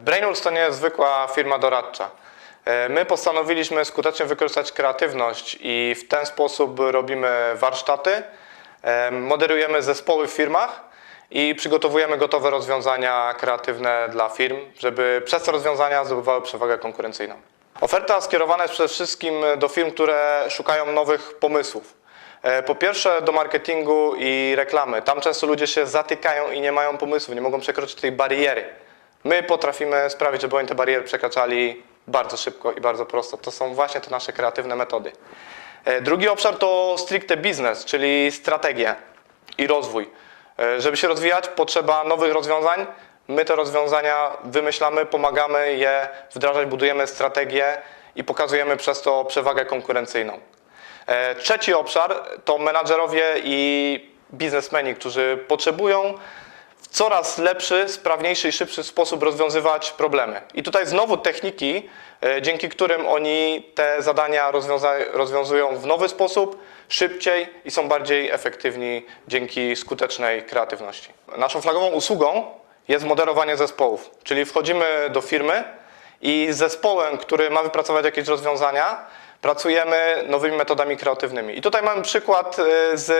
Brainworks to nie jest zwykła firma doradcza. E, My postanowiliśmy skutecznie wykorzystać kreatywność i w ten sposób robimy warsztaty, e, moderujemy zespoły w firmach i przygotowujemy gotowe rozwiązania kreatywne dla firm, żeby przez te rozwiązania zdobywały przewagę konkurencyjną. Oferta skierowana jest przede wszystkim do firm, które szukają nowych pomysłów. E, Po pierwsze do marketingu i reklamy. Tam często ludzie się zatykają i nie mają pomysłu, nie mogą przekroczyć tej bariery. My potrafimy sprawić, żeby oni te bariery przekraczali bardzo szybko i bardzo prosto. To są właśnie te nasze kreatywne metody. E, Drugi obszar to stricte biznes, czyli strategia i rozwój. E, Żeby się rozwijać, potrzeba nowych rozwiązań. My te rozwiązania wymyślamy, pomagamy je wdrażać, budujemy strategię i pokazujemy przez to przewagę konkurencyjną. E, Trzeci obszar to menadżerowie i biznesmeni, którzy potrzebują coraz lepszy, sprawniejszy i szybszy sposób rozwiązywać problemy. I tutaj znowu techniki, e, dzięki którym oni te zadania rozwiązują w nowy sposób, szybciej i są bardziej efektywni dzięki skutecznej kreatywności. Naszą flagową usługą jest moderowanie zespołów, czyli wchodzimy do firmy i zespołem, który ma wypracować jakieś rozwiązania, pracujemy nowymi metodami kreatywnymi. I tutaj mamy przykład y, z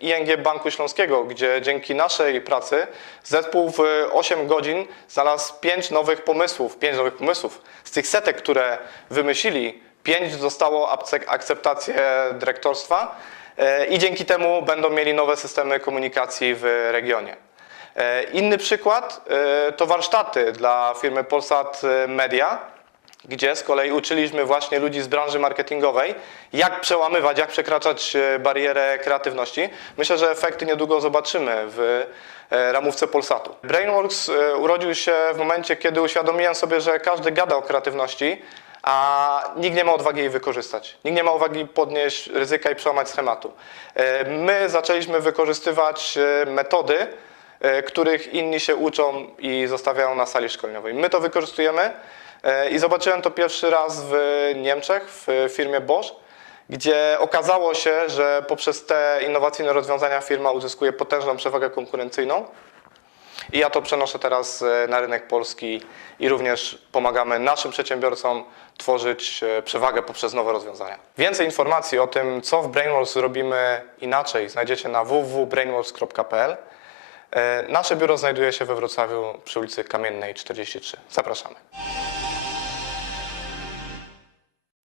ING Banku Śląskiego, gdzie dzięki naszej pracy zespół w 8 godzin znalazł 5 nowych pomysłów, 5 nowych pomysłów. Z tych setek, które wymyślili, 5 dostało akcep- akceptację dyrektorstwa y, i dzięki temu będą mieli nowe systemy komunikacji w regionie. E, Inny przykład to warsztaty dla firmy Polsat Media, gdzie z kolei uczyliśmy właśnie ludzi z branży marketingowej, jak przełamywać, jak przekraczać e, barierę kreatywności. Myślę, że efekty niedługo zobaczymy w e, ramówce Polsatu. Brainworks e, urodził się w momencie, kiedy uświadomiłem sobie, że każdy gada o kreatywności, a nikt nie ma odwagi jej wykorzystać. Nikt nie ma odwagi podnieść ryzyka i przełamać schematu. My zaczęliśmy wykorzystywać metody, których inni się uczą i zostawiają na sali szkoleniowej. My to wykorzystujemy i zobaczyłem to pierwszy raz w Niemczech, w firmie Bosch, gdzie okazało się, że poprzez te innowacyjne rozwiązania firma uzyskuje potężną przewagę konkurencyjną. I ja to przenoszę teraz e, na rynek polski i również pomagamy naszym przedsiębiorcom tworzyć e, przewagę poprzez nowe rozwiązania. Więcej informacji o tym, co w Brainworks robimy inaczej, znajdziecie na www.brainworks.pl. E, Nasze biuro znajduje się we Wrocławiu przy ulicy Kamiennej 43. Zapraszamy.